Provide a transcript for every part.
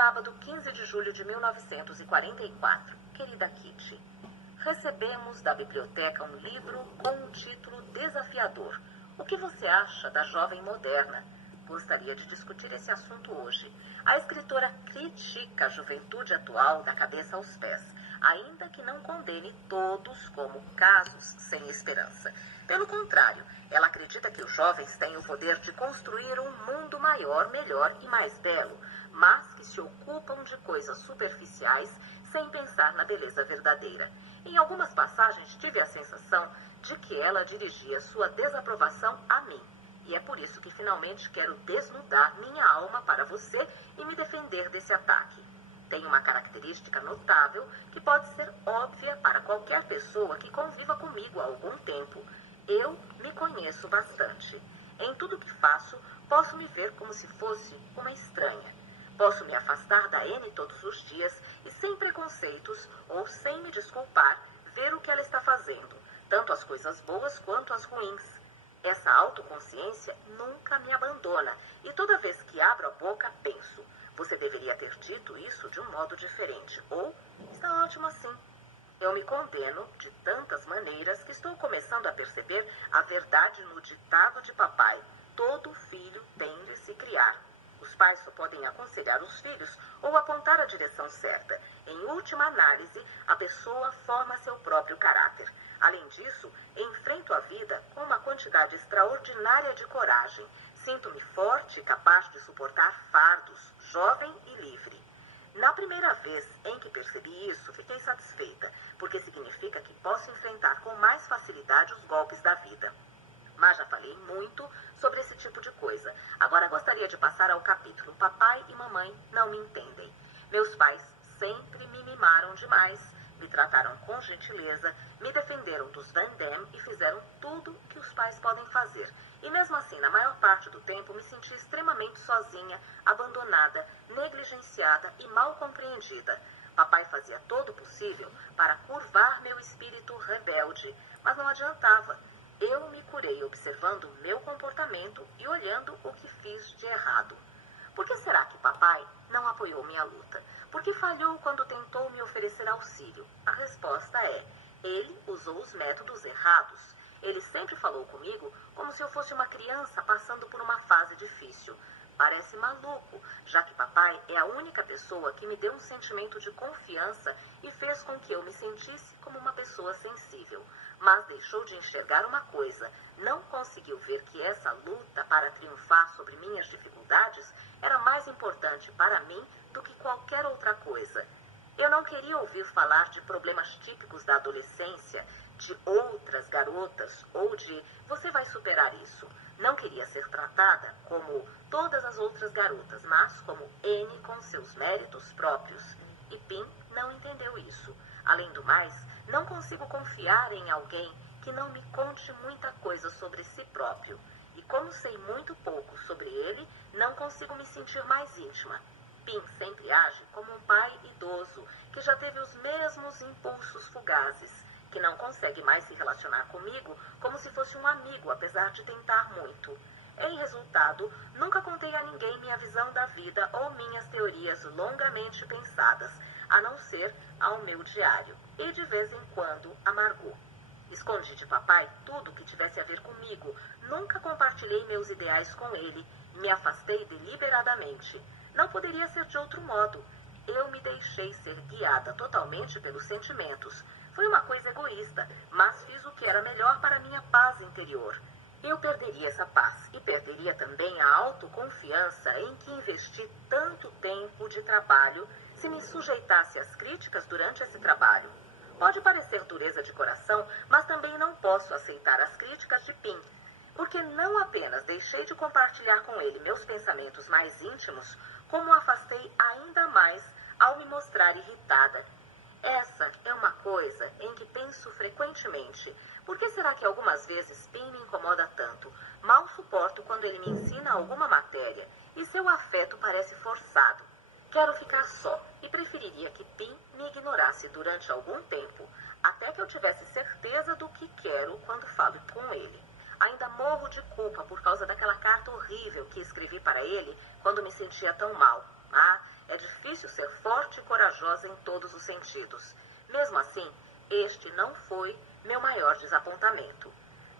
Sábado, 15 de julho de 1944. Querida Kitty, recebemos da biblioteca um livro com um título desafiador. O que você acha da jovem moderna? Gostaria de discutir esse assunto hoje. A escritora critica a juventude atual da cabeça aos pés, ainda que não condene todos como casos sem esperança. Pelo contrário, ela acredita que os jovens têm o poder de construir um mundo maior, melhor e mais belo, mas que se ocupam de coisas superficiais sem pensar na beleza verdadeira. Em algumas passagens tive a sensação de que ela dirigia sua desaprovação a mim. E é por isso que finalmente quero desnudar minha alma para você e me defender desse ataque. Tem uma característica notável que pode ser óbvia para qualquer pessoa que conviva comigo há algum tempo. Eu me conheço bastante. Em tudo que faço, posso me ver como se fosse uma estranha. Posso me afastar da Anne todos os dias e sem preconceitos ou sem me desculpar, ver o que ela está fazendo, tanto as coisas boas quanto as ruins. Essa autoconsciência nunca me abandona e toda vez que abro a boca penso, você deveria ter dito isso de um modo diferente, ou está ótimo assim. Eu me condeno de tantas maneiras que estou começando a perceber a verdade no ditado de papai: todo filho tem de se criar. Os pais só podem aconselhar os filhos ou apontar a direção certa. Em última análise, a pessoa forma seu próprio caráter. Além disso, enfrento a vida com uma quantidade extraordinária de coragem. Sinto-me forte e capaz de suportar fardos, jovem e livre. Na primeira vez em que percebi isso, fiquei satisfeita, porque significa que posso enfrentar com mais facilidade os golpes da vida. Mas já falei muito sobre esse tipo de coisa. Agora gostaria de passar ao capítulo Papai e Mamãe Não Me Entendem. Meus pais sempre me mimaram demais, me trataram com gentileza, me defenderam dos Van Damme e fizeram tudo que os pais podem fazer. E mesmo assim, na maior parte do tempo, me senti extremamente sozinha, abandonada, negligenciada e mal compreendida. Papai fazia todo o possível para curvar meu espírito rebelde, mas não adiantava. Eu me curei observando meu comportamento e olhando o que fiz de errado. Por que será que papai não apoiou minha luta? Por que falhou quando tentou me oferecer auxílio? A resposta é: ele usou os métodos errados. Ele sempre falou comigo como se eu fosse uma criança passando por uma fase difícil. Parece maluco, já que papai é a única pessoa que me deu um sentimento de confiança e fez com que eu me sentisse como uma pessoa sensível. Mas deixou de enxergar uma coisa: não conseguiu ver que essa luta para triunfar sobre minhas dificuldades era mais importante para mim do que qualquer outra coisa. Eu não queria ouvir falar de problemas típicos da adolescência, de outras garotas ou de você vai superar isso. Não queria ser tratada como todas as outras garotas, mas como Anne com seus méritos próprios. E Pim não entendeu isso. Além do mais, não consigo confiar em alguém que não me conte muita coisa sobre si próprio. E como sei muito pouco sobre ele, não consigo me sentir mais íntima. Pim sempre age como um pai idoso, que já teve os mesmos impulsos fugazes, que não consegue mais se relacionar comigo como se fosse um amigo, apesar de tentar muito. Em resultado, nunca contei a ninguém minha visão da vida ou minhas teorias longamente pensadas, a não ser ao meu diário, e de vez em quando a Margot. Escondi de papai tudo que tivesse a ver comigo, nunca compartilhei meus ideais com ele, me afastei deliberadamente. Não poderia ser de outro modo. Eu me deixei ser guiada totalmente pelos sentimentos. Foi uma coisa egoísta, mas fiz o que era melhor para minha paz interior. Eu perderia essa paz e perderia também a autoconfiança em que investi tanto tempo de trabalho se me sujeitasse às críticas durante esse trabalho. Pode parecer dureza de coração, mas também não posso aceitar as críticas de Pim, porque não apenas deixei de compartilhar com ele meus pensamentos mais íntimos, como o afastei ainda mais ao me mostrar irritada. Essa é uma coisa em que penso frequentemente. Por que será que algumas vezes Pim me incomoda tanto? Mal suporto quando ele me ensina alguma matéria e seu afeto parece forçado. Quero ficar só e preferiria que Pim me ignorasse durante algum tempo, até que eu tivesse certeza do que quero quando falo com ele. Ainda morro de culpa por causa daquela carta horrível que escrevi para ele quando me sentia tão mal. É difícil ser forte e corajosa em todos os sentidos. Mesmo assim, este não foi meu maior desapontamento.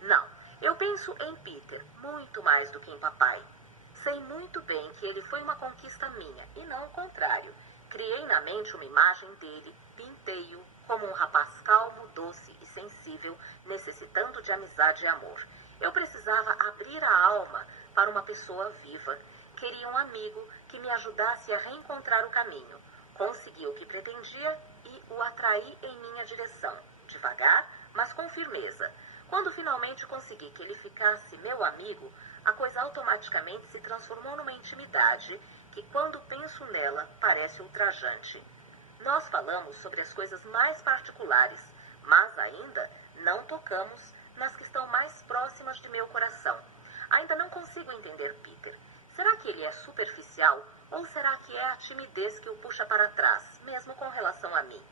Não, eu penso em Peter muito mais do que em papai. Sei muito bem que ele foi uma conquista minha, e não o contrário. Criei na mente uma imagem dele, pintei-o como um rapaz calmo, doce e sensível, necessitando de amizade e amor. Eu precisava abrir a alma para uma pessoa viva. Queria um amigo que me ajudasse a reencontrar o caminho. Consegui o que pretendia e o atraí em minha direção, devagar, mas com firmeza. Quando finalmente consegui que ele ficasse meu amigo, a coisa automaticamente se transformou numa intimidade que, quando penso nela, parece ultrajante. Nós falamos sobre as coisas mais particulares, mas ainda não tocamos nas que estão mais próximas de meu coração. Ainda não consigo entender Peter. Será que ele é superficial ou será que é a timidez que o puxa para trás, mesmo com relação a mim?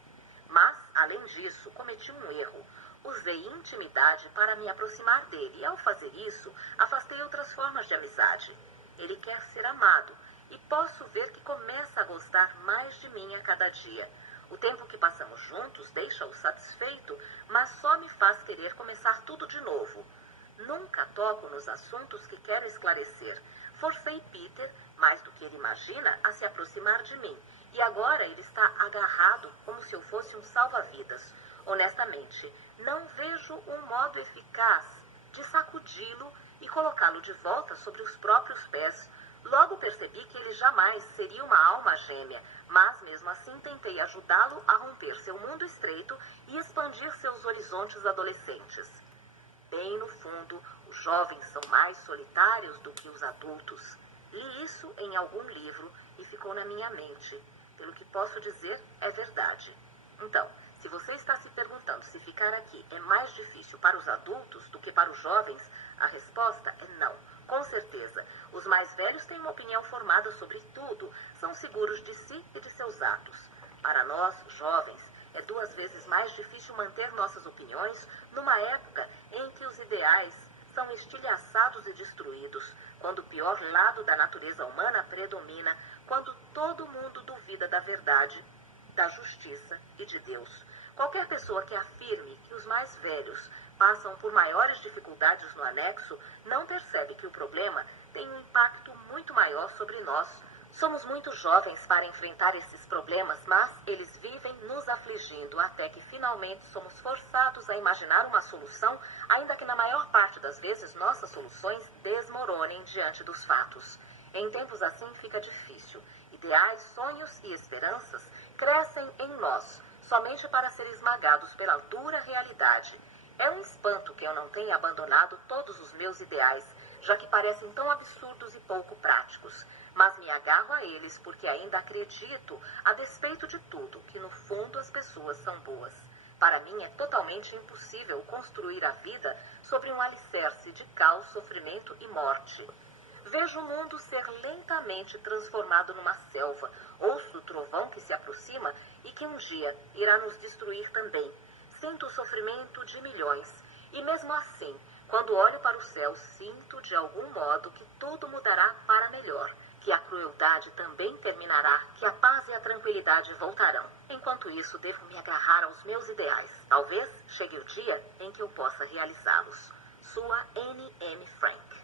Mas, além disso, cometi um erro. Usei intimidade para me aproximar dele e, ao fazer isso, afastei outras formas de amizade. Ele quer ser amado e posso ver que começa a gostar mais de mim a cada dia. O tempo que passamos juntos deixa-o satisfeito, mas só me faz querer começar tudo de novo. Nunca toco nos assuntos que quero esclarecer. Forcei Peter, mais do que ele imagina, a se aproximar de mim. E agora ele está agarrado como se eu fosse um salva-vidas. Honestamente, não vejo um modo eficaz de sacudi-lo e colocá-lo de volta sobre os próprios pés. Logo percebi que ele jamais seria uma alma gêmea, mas mesmo assim tentei ajudá-lo a romper seu mundo estreito e expandir seus horizontes adolescentes. Bem no fundo, os jovens são mais solitários do que os adultos. Li isso em algum livro e ficou na minha mente. Pelo que posso dizer, é verdade. Então, se você está se perguntando se ficar aqui é mais difícil para os adultos do que para os jovens, a resposta é não. Com certeza, os mais velhos têm uma opinião formada sobre tudo, são seguros de si e de seus atos. Para nós, jovens, é 2 vezes mais difícil manter nossas opiniões numa época em que os ideais são estilhaçados e destruídos, quando o pior lado da natureza humana predomina, quando todo mundo duvida da verdade, da justiça e de Deus. Qualquer pessoa que afirme que os mais velhos passam por maiores dificuldades no anexo não percebe que o problema tem um impacto muito maior sobre nós. Somos muito jovens para enfrentar esses problemas, mas eles vivem nos afligindo até que finalmente somos forçados a imaginar uma solução, ainda que na maior parte das vezes nossas soluções desmoronem diante dos fatos. Em tempos assim fica difícil. Ideais, sonhos e esperanças crescem em nós, somente para serem esmagados pela dura realidade. É um espanto que eu não tenha abandonado todos os meus ideais, já que parecem tão absurdos e pouco práticos. Mas me agarro a eles porque ainda acredito, a despeito de tudo, que no fundo as pessoas são boas. Para mim é totalmente impossível construir a vida sobre um alicerce de caos, sofrimento e morte. Vejo o mundo ser lentamente transformado numa selva. Ouço o trovão que se aproxima e que um dia irá nos destruir também. Sinto o sofrimento de milhões. E mesmo assim, quando olho para o céu, sinto de algum modo que tudo mudará para melhor, que a crueldade também terminará, que a paz e a tranquilidade voltarão. Enquanto isso, devo me agarrar aos meus ideais. Talvez chegue o dia em que eu possa realizá-los. Sua N.M. Frank.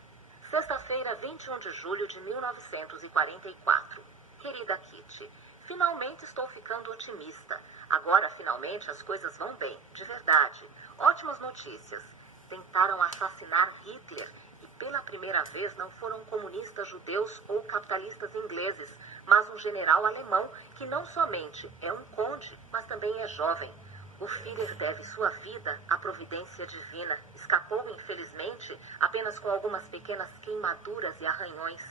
Sexta-feira, 21 de julho de 1944. Querida Kitty, finalmente estou ficando otimista. Agora, finalmente, as coisas vão bem, de verdade. Ótimas notícias. Tentaram assassinar Hitler e pela primeira vez não foram comunistas judeus ou capitalistas ingleses, mas um general alemão que não somente é um conde, mas também é jovem. O Führer deve sua vida à providência divina. Escapou, infelizmente, apenas com algumas pequenas queimaduras e arranhões.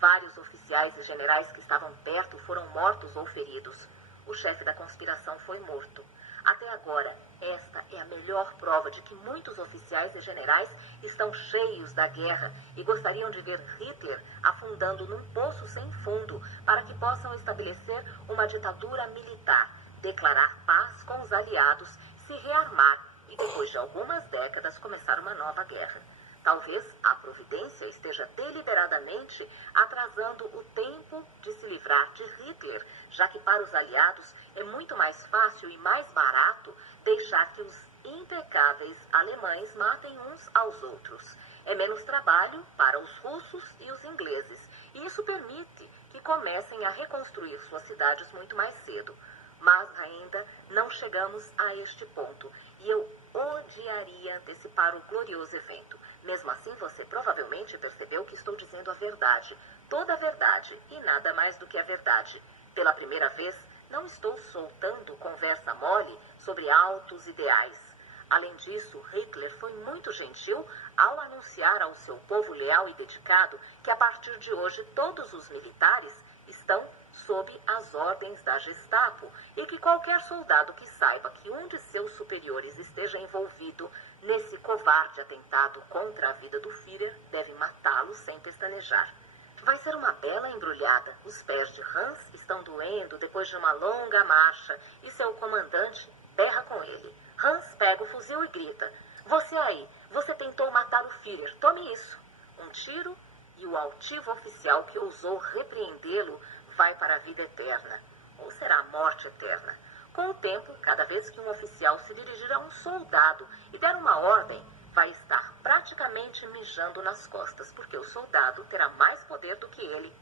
Vários oficiais e generais que estavam perto foram mortos ou feridos. O chefe da conspiração foi morto. Até agora, esta é a melhor prova de que muitos oficiais e generais estão cheios da guerra e gostariam de ver Hitler afundando num poço sem fundo para que possam estabelecer uma ditadura militar, declarar paz com os aliados, se rearmar e depois de algumas décadas começar uma nova guerra. Talvez a providência esteja deliberadamente atrasando o tempo de se livrar de Hitler, já que para os aliados é muito mais fácil e mais barato deixar que os impecáveis alemães matem uns aos outros. É menos trabalho para os russos e os ingleses, e isso permite que comecem a reconstruir suas cidades muito mais cedo. Mas ainda não chegamos a este ponto, e eu odiaria antecipar o glorioso evento. Mesmo assim, você provavelmente percebeu que estou dizendo a verdade, toda a verdade, e nada mais do que a verdade. Pela primeira vez, não estou soltando conversa mole sobre altos ideais. Além disso, Hitler foi muito gentil ao anunciar ao seu povo leal e dedicado que a partir de hoje todos os militares estão sob as ordens da Gestapo e que qualquer soldado que saiba que um de seus superiores esteja envolvido nesse covarde atentado contra a vida do Führer deve matá-lo sem pestanejar. Vai ser uma bela embrulhada. Os pés de Hans estão doendo depois de uma longa marcha e seu comandante berra com ele. Hans pega o fuzil e grita: "Você aí, você tentou matar o Führer, tome isso." Um tiro e o altivo oficial que ousou repreendê-lo vai para a vida eterna. Ou será a morte eterna? Com o tempo, cada vez que um oficial se dirigir a um soldado e der uma ordem, vai estar praticamente mijando nas costas, porque o soldado terá mais poder do que ele.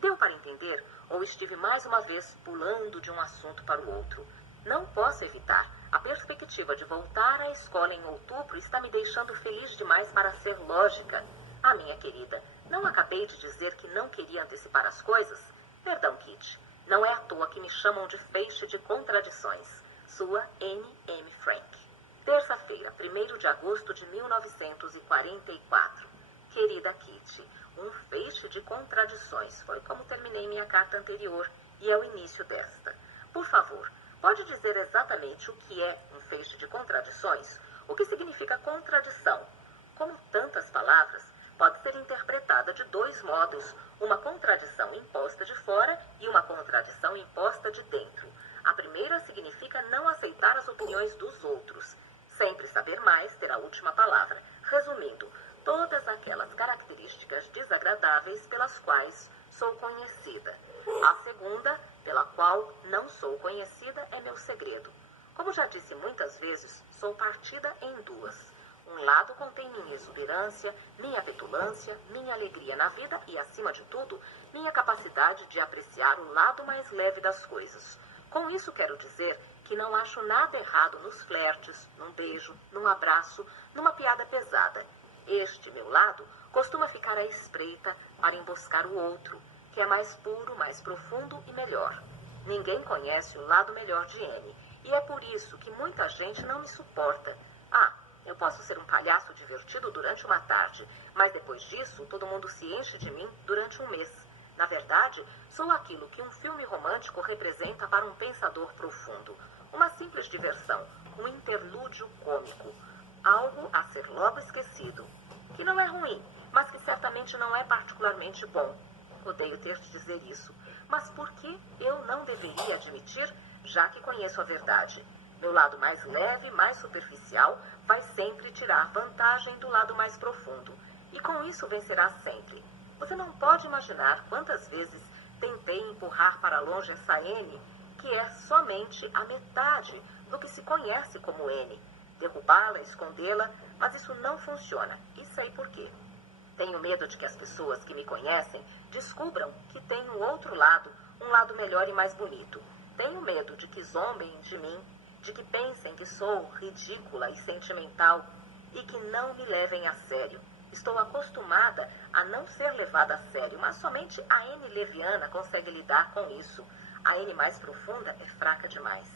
Deu para entender? Ou estive mais uma vez pulando de um assunto para o outro? Não posso evitar. A perspectiva de voltar à escola em outubro está me deixando feliz demais para ser lógica. Ah, minha querida, não acabei de dizer que não queria antecipar as coisas? Perdão, Kitty. Não é à toa que me chamam de feixe de contradições. Sua N.M. Frank. Terça-feira, 1º de agosto de 1944. Querida Kitty, um feixe de contradições. Foi como terminei minha carta anterior e é o início desta. Por favor, pode dizer exatamente o que é um feixe de contradições? O que significa contradição? Como tantas palavras, pode ser interpretada de dois modos, uma contradição imposta de fora e uma contradição imposta de dentro. A primeira significa não aceitar as opiniões dos outros. Sempre saber mais ter a última palavra. Resumindo, todas aquelas características desagradáveis pelas quais sou conhecida. A segunda, pela qual não sou conhecida, é meu segredo. Como já disse muitas vezes, sou partida em duas. Um lado contém minha exuberância, minha petulância, minha alegria na vida e, acima de tudo, minha capacidade de apreciar o lado mais leve das coisas. Com isso quero dizer que não acho nada errado nos flertes, num beijo, num abraço, numa piada pesada. Este meu lado costuma ficar à espreita para emboscar o outro, que é mais puro, mais profundo e melhor. Ninguém conhece o lado melhor de Anne, e é por isso que muita gente não me suporta. Ah, eu posso ser um palhaço divertido durante uma tarde, mas depois disso todo mundo se enche de mim durante um mês. Na verdade, sou aquilo que um filme romântico representa para um pensador profundo. Uma simples diversão, um interlúdio cômico. Algo a ser logo esquecido. Que não é ruim, mas que certamente não é particularmente bom. Odeio ter de dizer isso. Mas por que eu não deveria admitir, já que conheço a verdade? Meu lado mais leve, mais superficial, vai sempre tirar vantagem do lado mais profundo. E com isso vencerá sempre. Você não pode imaginar quantas vezes tentei empurrar para longe essa N, que é somente a metade do que se conhece como N. Derrubá-la, escondê-la, mas isso não funciona. E sei por quê. Tenho medo de que as pessoas que me conhecem descubram que tem um outro lado, um lado melhor e mais bonito. Tenho medo de que zombem de mim, de que pensem que sou ridícula e sentimental e que não me levem a sério. Estou acostumada a não ser levada a sério, mas somente a N leviana consegue lidar com isso. A N mais profunda é fraca demais.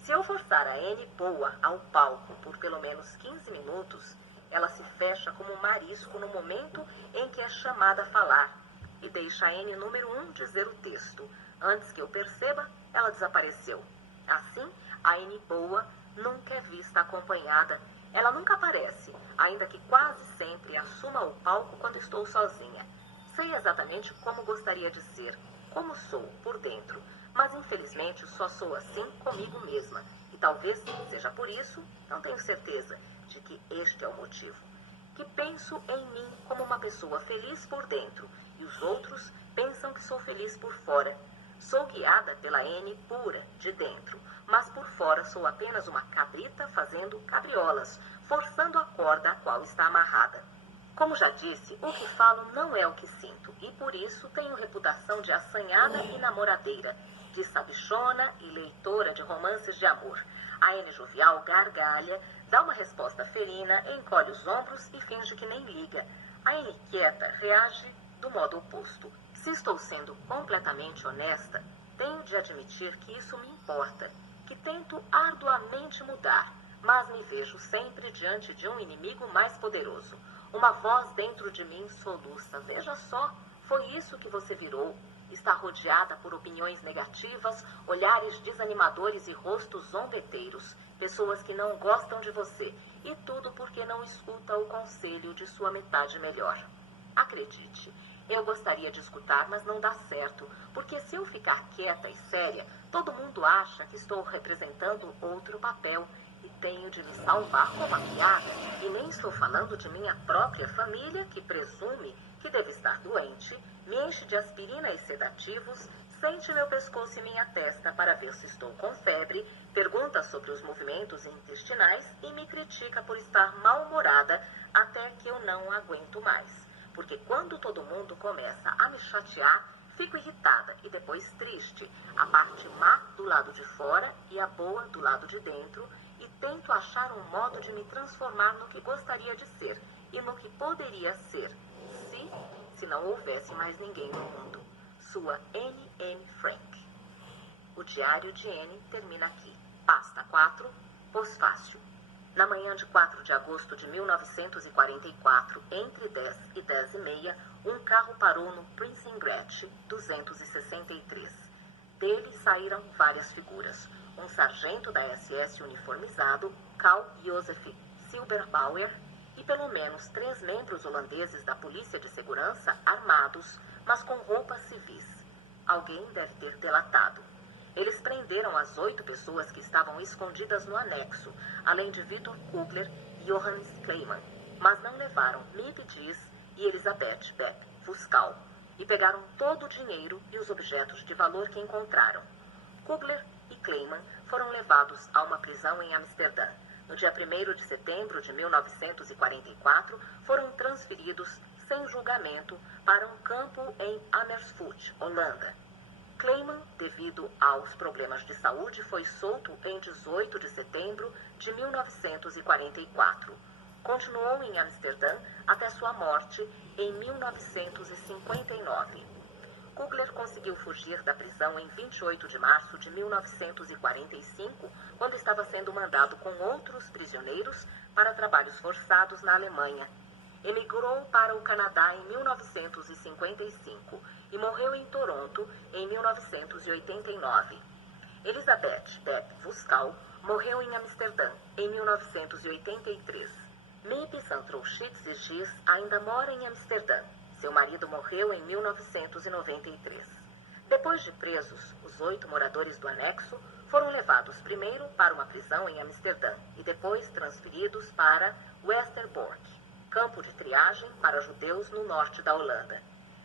Se eu forçar a N boa ao palco por pelo menos 15 minutos, ela se fecha como um marisco no momento em que é chamada a falar e deixa a N número 1 dizer o texto. Antes que eu perceba, ela desapareceu. Assim, a N boa nunca é vista acompanhada. Ela nunca aparece, ainda que quase sempre assuma o palco quando estou sozinha. Sei exatamente como gostaria de ser, como sou por dentro, mas infelizmente só sou assim comigo mesma. E talvez seja por isso, não tenho certeza, de que este é o motivo. que penso em mim como uma pessoa feliz por dentro e os outros pensam que sou feliz por fora. Sou guiada pela N pura, de dentro, mas por fora sou apenas uma cabrita fazendo cabriolas, forçando a corda a qual está amarrada. Como já disse, o que falo não é o que sinto, e por isso tenho reputação de assanhada e namoradeira, de sabichona e leitora de romances de amor. A N jovial gargalha, dá uma resposta felina, encolhe os ombros e finge que nem liga. A N quieta reage do modo oposto. Se estou sendo completamente honesta, tenho de admitir que isso me importa, que tento arduamente mudar, mas me vejo sempre diante de um inimigo mais poderoso. Uma voz dentro de mim soluça. Veja só, foi isso que você virou. Está rodeada por opiniões negativas, olhares desanimadores e rostos zombeteiros. Pessoas que não gostam de você. E tudo porque não escuta o conselho de sua metade melhor. Acredite, eu gostaria de escutar, mas não dá certo. Porque se eu ficar quieta e séria, todo mundo acha que estou representando outro papel. E tenho de me salvar com uma piada. E nem estou falando de minha própria família, que presume que deve estar doente, me enche de aspirina e sedativos, sente meu pescoço e minha testa para ver se estou com febre, pergunta sobre os movimentos intestinais e me critica por estar mal-humorada até que eu não aguento mais. Porque quando todo mundo começa a me chatear, fico irritada e depois triste, a parte má do lado de fora e a boa do lado de dentro, e tento achar um modo de me transformar no que gostaria de ser e no que poderia ser, se não houvesse mais ninguém no mundo. Sua N.M. Frank. O diário de N termina aqui. Pasta 4, pós-fácil. Na manhã de 4 de agosto de 1944, entre 10 e 10h30, um carro parou no Prince Ingrid 263. Dele saíram várias figuras. Um sargento da SS uniformizado, Carl Josef Silberbauer, e pelo menos 3 membros holandeses da Polícia de Segurança armados, mas com roupas civis. Alguém deve ter delatado. Eles prenderam as 8 pessoas que estavam escondidas no anexo, além de Victor Kugler e Johannes Kleiman, mas não levaram Miep Dies e Elisabeth Bepp Fuscal, e pegaram todo o dinheiro e os objetos de valor que encontraram. Kugler e Kleiman foram levados a uma prisão em Amsterdã. No dia 1º de setembro de 1944, foram transferidos sem julgamento para um campo em Amersfoort, Holanda. Kleiman, devido aos problemas de saúde, foi solto em 18 de setembro de 1944. Continuou em Amsterdã até sua morte em 1959. Kugler conseguiu fugir da prisão em 28 de março de 1945, quando estava sendo mandado com outros prisioneiros para trabalhos forçados na Alemanha. Emigrou para o Canadá em 1955 e morreu em Toronto em 1989. Elisabeth Bepp Fuscal morreu em Amsterdã em 1983. Miep Santrouchitz ainda mora em Amsterdã. Seu marido morreu em 1993. Depois de presos, os 8 moradores do anexo foram levados primeiro para uma prisão em Amsterdã e depois transferidos para Westerbork, campo de triagem para judeus no norte da Holanda.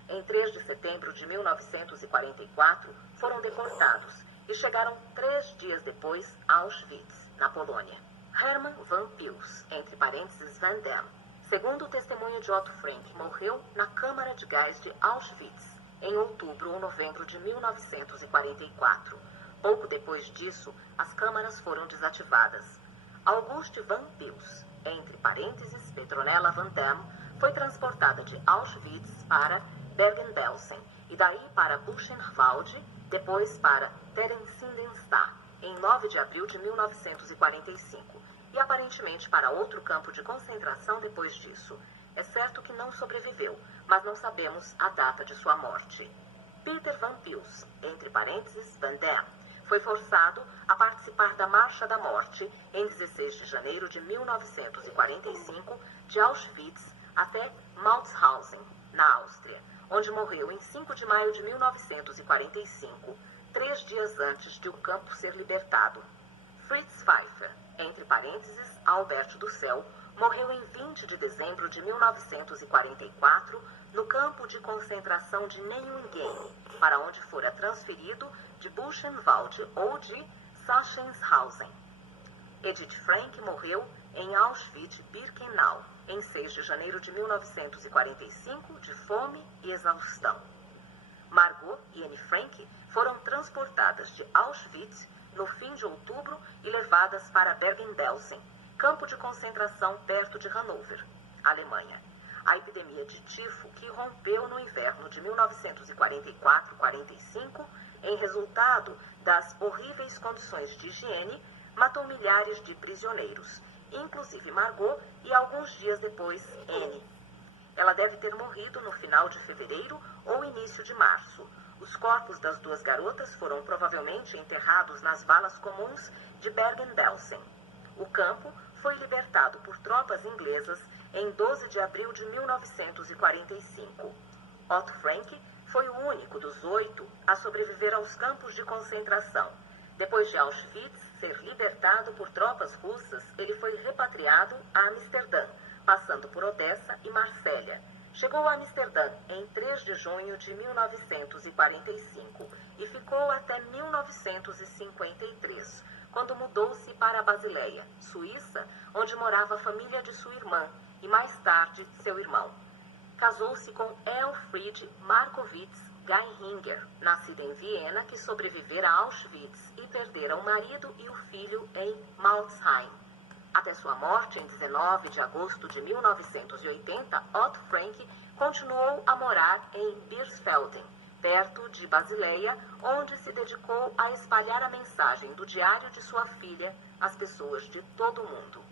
Em 3 de setembro de 1944, foram deportados e chegaram 3 dias depois a Auschwitz, na Polônia. Hermann van Pils, entre parênteses Van Damme, segundo o testemunho de Otto Frank, morreu na câmara de gás de Auschwitz em outubro ou novembro de 1944. Pouco depois disso, as câmaras foram desativadas. Auguste van Pils, entre parênteses Petronella Van Damme, foi transportada de Auschwitz para Bergen-Belsen e daí para Buchenwald, depois para Theresienstadt, em 9 de abril de 1945. E aparentemente para outro campo de concentração depois disso. É certo que não sobreviveu, mas não sabemos a data de sua morte. Peter Van Pils, entre parênteses Van Damme, foi forçado a participar da Marcha da Morte em 16 de janeiro de 1945, de Auschwitz até Mauthausen, na Áustria, onde morreu em 5 de maio de 1945, 3 dias antes de o campo ser libertado. Fritz Pfeiffer, entre parênteses Alberto do Céu, morreu em 20 de dezembro de 1944 no campo de concentração de Neuengamme, para onde fora transferido de Buchenwald ou de Sachsenhausen. Edith Frank morreu em Auschwitz-Birkenau, em 6 de janeiro de 1945, de fome e exaustão. Margot e Anne Frank foram transportadas de Auschwitz no fim de outubro e levadas para Bergen-Belsen, campo de concentração perto de Hannover, Alemanha. A epidemia de tifo que rompeu no inverno de 1944-45, em resultado das horríveis condições de higiene, matou milhares de prisioneiros, inclusive Margot e alguns dias depois Anne. Ela deve ter morrido no final de fevereiro ou início de março. Os corpos das duas garotas foram provavelmente enterrados nas valas comuns de Bergen-Belsen. O campo foi libertado por tropas inglesas em 12 de abril de 1945. Otto Frank foi o único dos 8 a sobreviver aos campos de concentração. Depois de Auschwitz ser libertado por tropas russas, ele foi repatriado a Amsterdã, passando por Odessa e Marsella. Chegou a Amsterdã em 3 de junho de 1945 e ficou até 1953, quando mudou-se para Basileia, Suíça, onde morava a família de sua irmã e mais tarde seu irmão. Casou-se com Elfried Markowitz Geiringer, nascida em Viena, que sobrevivera a Auschwitz e perdera o marido e o filho em Malzheim. Até sua morte, em 19 de agosto de 1980, Otto Frank continuou a morar em Birsfelden, perto de Basileia, onde se dedicou a espalhar a mensagem do diário de sua filha às pessoas de todo o mundo.